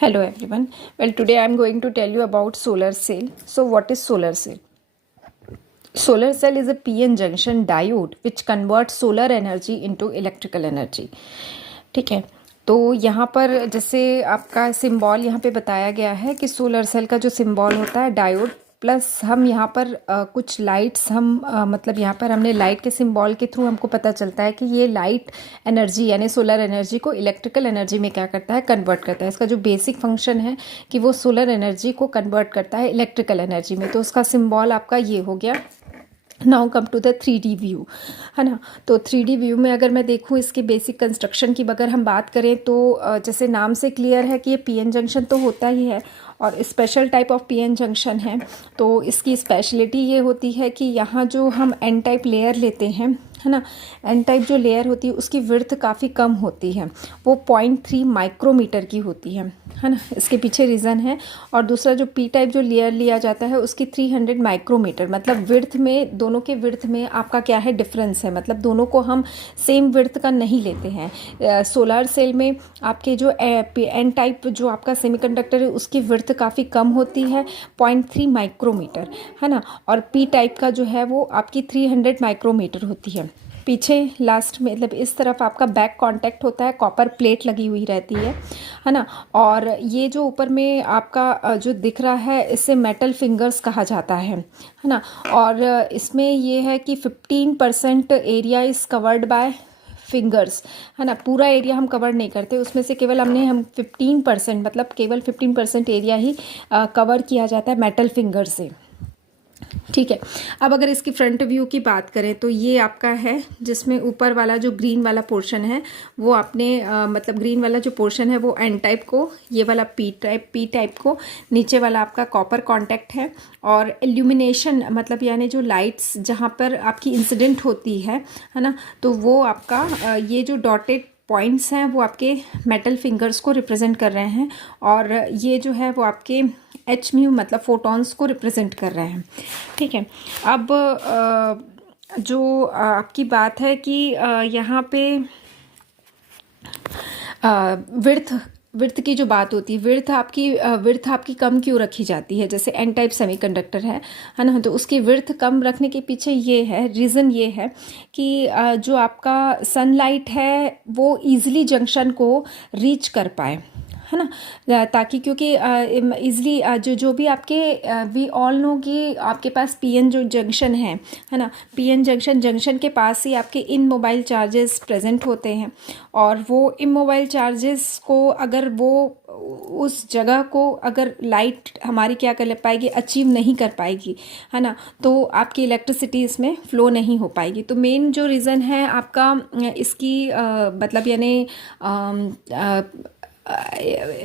Hello everyone. Well, today I am going to tell you about solar cell. So what is solar cell? Solar cell is a PN junction diode which converts solar energy into electrical energy. ठीक है, तो यहाँ पर जैसे आपका symbol यहाँ पे बताया गया है कि सोलर सेल का जो सिंबल होता है डायोड प्लस हम यहाँ पर कुछ लाइट्स मतलब यहाँ पर हमने लाइट के सिंबल के थ्रू हमको पता चलता है कि ये लाइट एनर्जी यानी सोलर एनर्जी को इलेक्ट्रिकल एनर्जी में क्या करता है, कन्वर्ट करता है। इसका जो बेसिक फंक्शन है कि वो सोलर एनर्जी को कन्वर्ट करता है इलेक्ट्रिकल एनर्जी में। तो उसका सिंबल आपका ये हो गया। Now come to the 3D view, है ना। तो 3D व्यू में अगर मैं देखूँ इसके बेसिक कंस्ट्रक्शन की अगर हम बात करें तो जैसे नाम से क्लियर है कि ये PN जंक्शन तो होता ही है और special type of PN junction है। तो इसकी स्पेशलिटी ये होती है कि यहाँ जो हम N टाइप लेयर लेते हैं, है ना, N टाइप जो लेयर होती है उसकी विड्थ काफ़ी कम होती है, वो 0.3 माइक्रोमीटर की होती है ना। इसके पीछे रीज़न है। और दूसरा जो P टाइप जो लेयर लिया जाता है उसकी 300 माइक्रोमीटर, मतलब विड्थ में दोनों के विड्थ में आपका क्या है, डिफरेंस है। मतलब दोनों को हम सेम विड्थ का नहीं लेते हैं। सोलर सेल में आपके जो N टाइप जो आपका सेमीकंडक्टर है उसकी विड्थ काफ़ी कम होती है, 0.3 माइक्रोमीटर, है ना। और P टाइप का जो है वो आपकी 300 माइक्रोमीटर होती है। पीछे लास्ट में मतलब इस तरफ आपका बैक कांटेक्ट होता है, कॉपर प्लेट लगी हुई रहती है ना। और ये जो ऊपर में आपका जो दिख रहा है इसे मेटल फिंगर्स कहा जाता है ना। और इसमें ये है कि 15% area is covered by fingers, है ना। पूरा एरिया हम कवर नहीं करते, उसमें से केवल हम 15% मतलब केवल 15% एरिया ही कवर किया जाता है मेटल फिंगर से। ठीक है, अब अगर इसकी फ्रंट व्यू की बात करें तो ये आपका है जिसमें ऊपर वाला जो ग्रीन वाला पोर्शन है वो आपने मतलब ग्रीन वाला जो पोर्शन है वो N टाइप को, ये वाला P टाइप को, नीचे वाला आपका कॉपर कांटेक्ट है। और इल्यूमिनेशन मतलब यानी जो लाइट्स जहाँ पर आपकी इंसिडेंट होती है ना, तो वो आपका ये जो डॉटेड पॉइंट्स हैं वो आपके मेटल फिंगर्स को रिप्रेजेंट कर रहे हैं और ये जो है वो आपके एच म्यू मतलब फोटॉन्स को रिप्रेजेंट कर रहे हैं। ठीक है, अब जो आपकी बात है कि यहाँ पे विड्थ की जो बात होती है, विड्थ आपकी कम क्यों रखी जाती है। जैसे N टाइप सेमीकंडक्टर है ना, तो उसकी विड्थ कम रखने के पीछे ये है, रीज़न ये है कि जो आपका सनलाइट है वो ईजिली जंक्शन को रीच कर पाए, है ना। ताकि क्योंकि ईज़िली जो भी आपके वी ऑल नो कि आपके पास PN जो जंक्शन है ना, PN जंक्शन के पास ही आपके इमोबाइल चार्जेस प्रेजेंट होते हैं। और वो इमोबाइल चार्जेस को अगर वो उस जगह को अगर लाइट हमारी क्या कर पाएगी, अचीव नहीं कर पाएगी, है ना, तो आपकी इलेक्ट्रिसिटी इसमें फ़्लो नहीं हो पाएगी। तो मेन जो रीज़न है आपका इसकी मतलब यानी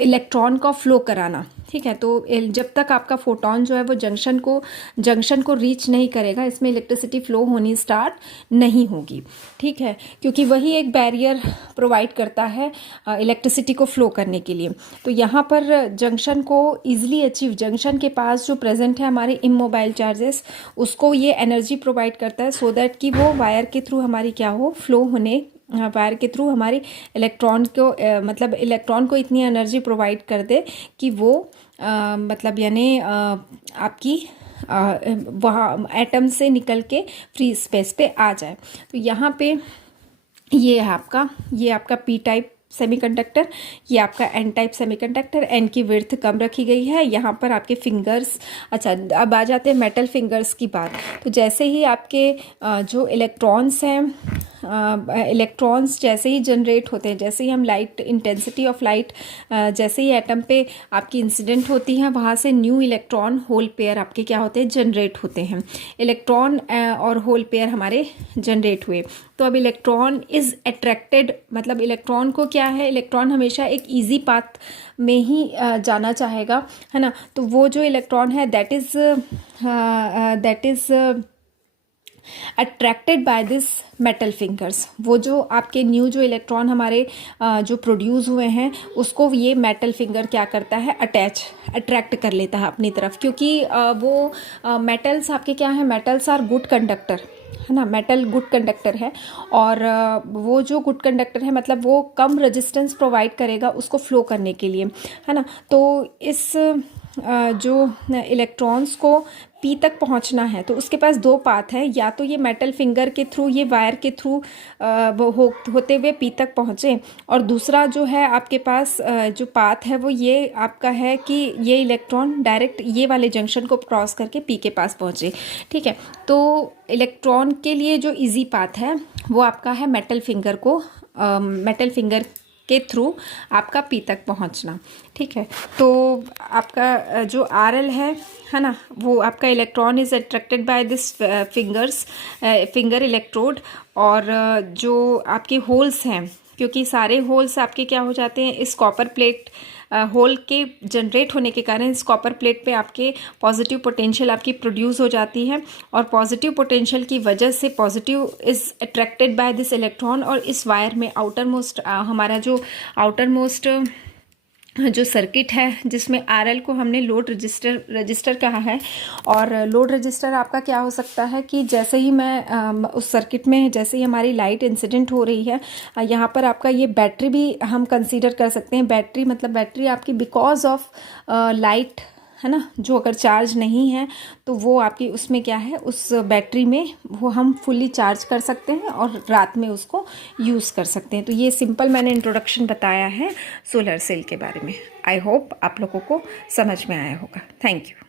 इलेक्ट्रॉन का फ्लो कराना। ठीक है, तो जब तक आपका फोटॉन जो है वो जंक्शन को रीच नहीं करेगा इसमें इलेक्ट्रिसिटी फ्लो होनी स्टार्ट नहीं होगी। ठीक है, क्योंकि वही एक बैरियर प्रोवाइड करता है इलेक्ट्रिसिटी को फ्लो करने के लिए। तो यहाँ पर जंक्शन को ईजिली अचीव, जंक्शन के पास जो प्रेजेंट है हमारे इमोबाइल चार्जेस, उसको ये एनर्जी प्रोवाइड करता है सो दैट कि वो वायर के थ्रू हमारी क्या हो, फ्लो होने, वायर के थ्रू हमारी इलेक्ट्रॉन को मतलब इलेक्ट्रॉन को इतनी एनर्जी प्रोवाइड कर दे कि वो मतलब यानी आपकी वहाँ एटम से निकल के फ्री स्पेस पे आ जाए। तो यहाँ पे ये आपका P टाइप सेमीकंडक्टर, ये आपका N टाइप सेमीकंडक्टर। N की विड्थ कम रखी गई है। यहाँ पर आपके फिंगर्स, अच्छा अब आ जाते हैं मेटल फिंगर्स की बात। तो जैसे ही आपके जो इलेक्ट्रॉन्स हैं, इलेक्ट्रॉन्स जैसे ही जनरेट होते हैं, जैसे ही हम लाइट इंटेंसिटी ऑफ लाइट जैसे ही एटम पे आपकी इंसिडेंट होती है वहाँ से न्यू इलेक्ट्रॉन होल पेयर आपके क्या होते हैं, जनरेट होते हैं। इलेक्ट्रॉन और होल पेयर हमारे जनरेट हुए। तो अब इलेक्ट्रॉन इज़ अट्रैक्टेड, मतलब इलेक्ट्रॉन को क्या है, इलेक्ट्रॉन हमेशा एक ईजी पाथ में ही जाना चाहेगा, है ना। तो वो जो इलेक्ट्रॉन है that is attracted by this metal fingers. वो जो आपके न्यू जो इलेक्ट्रॉन हमारे जो प्रोड्यूस हुए हैं उसको ये मेटल फिंगर क्या करता है, अट्रैक्ट कर लेता है अपनी तरफ। क्योंकि वो मेटल्स आपके क्या है, मेटल्स आर गुड कंडक्टर, है ना, मेटल गुड कंडक्टर है। और वो जो गुड कंडक्टर है मतलब वो कम रेजिस्टेंस प्रोवाइड करेगा उसको फ्लो करने के लिए, है ना। तो इस जो इलेक्ट्रॉन्स को पी तक पहुंचना है तो उसके पास दो पाथ है, या तो ये मेटल फिंगर के थ्रू, ये वायर के थ्रू होते हुए पी तक पहुँचे, और दूसरा जो है आपके पास जो पाथ है वो ये आपका है कि ये इलेक्ट्रॉन डायरेक्ट ये वाले जंक्शन को क्रॉस करके पी के पास पहुँचे, ठीक है। तो इलेक्ट्रॉन के लिए जो इजी पाथ है वो आपका है मेटल फिंगर के थ्रू आपका पी तक पहुंचना, ठीक है। तो आपका जो आर एल है ना, वो आपका electron is attracted by this finger electrode. और जो आपके होल्स हैं, क्योंकि सारे होल्स आपके क्या हो जाते हैं, इस कॉपर प्लेट होल के जनरेट होने के कारण इस कॉपर प्लेट पे आपके पॉजिटिव पोटेंशियल आपकी प्रोड्यूस हो जाती है, और पॉजिटिव पोटेंशियल की वजह से positive is attracted by this electron. और इस वायर में आउटर मोस्ट हमारा जो आउटर मोस्ट जो सर्किट है जिसमें आरएल को हमने लोड रजिस्टर कहा है। और लोड रजिस्टर आपका क्या हो सकता है कि जैसे ही मैं उस सर्किट में जैसे ही हमारी लाइट इंसिडेंट हो रही है, यहाँ पर आपका ये बैटरी भी हम कंसीडर कर सकते हैं। बैटरी मतलब बैटरी आपकी बिकॉज ऑफ लाइट, है ना, जो अगर चार्ज नहीं है तो वो आपकी उसमें क्या है, उस बैटरी में वो हम फुल्ली चार्ज कर सकते हैं और रात में उसको यूज़ कर सकते हैं। तो ये सिंपल मैंने इंट्रोडक्शन बताया है सोलर सेल के बारे में। आई होप आप लोगों को समझ में आया होगा। Thank you.